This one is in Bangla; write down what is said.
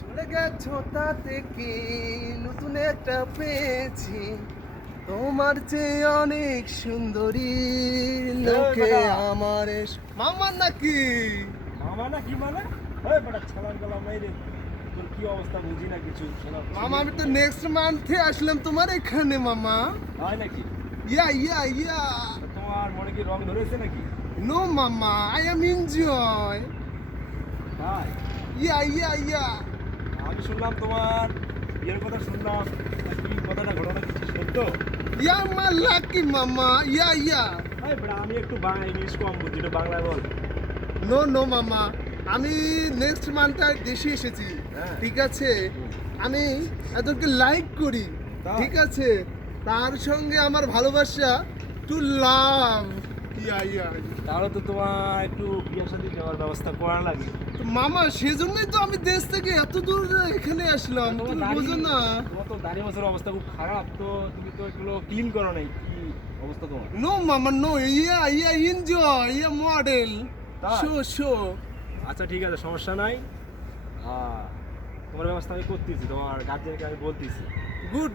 চলে গেছো তাতে কি নতুন একটা পেয়েছি, তোমার চেয়ে অনেক সুন্দরী লোকে আমার মামার নাকি মামা না কি মানে? ওই বেটা ছালার গলা মাইরে তোর কি অবস্থা বুঝি না কিছু শোনা। মামা আমি তো নেক্সট মান্থে আসলাম তোমার এখানে মামা। হয় নাকি? ইয়া ইয়া ইয়া তা তোমার মনে কি রং ধরেছে নাকি? নো মামা আই এম এনজয়। তাই ইয়া ইয়া ইয়া আমি শুনলাম তোমার বিয়ের কথা শুনলাম, তা কি কথাটা ঘটনা কিছু সত্য? ইয়া মা লাকি মামা ইয়া ইয়া ওই বেটা আমি একটু বাংলা ইংলিশ কম বুঝি, একটু বাংলায় বল। নো নো মামা, আমি নেক্সট মান্থে দেশে এসেছি। হ্যাঁ। ঠিক আছে, আমি এদেরকে লাইক করি। তাই? ঠিক আছে, তার সঙ্গে আমার ভালোবাসা টু লাভ। ইয়া ইয়া তাহলে তো তোমার একটু বিয়ের সাথে যাওয়ার ব্যবস্থা করা লাগে। তো মামা সেজন্যই তো আমি দেশ থেকে এত দূর এখানে আসলাম, তুমি বোঝো না? তোমার তো দাড়ি মাছের অবস্থা খুব খারাপ, তো তুমি তো এগুলো ক্লিন করো নাই, কি অবস্থা তোমার? নো মামা নো, ইয়া ইয়া এনজয় ইয়া মডেল তাই? Show show. আচ্ছা ঠিক আছে, সমস্যা নাই। তোমার ব্যবস্থা আমি করতেছি, তোমার গার্জেনকে আমি বলতেছি। গুড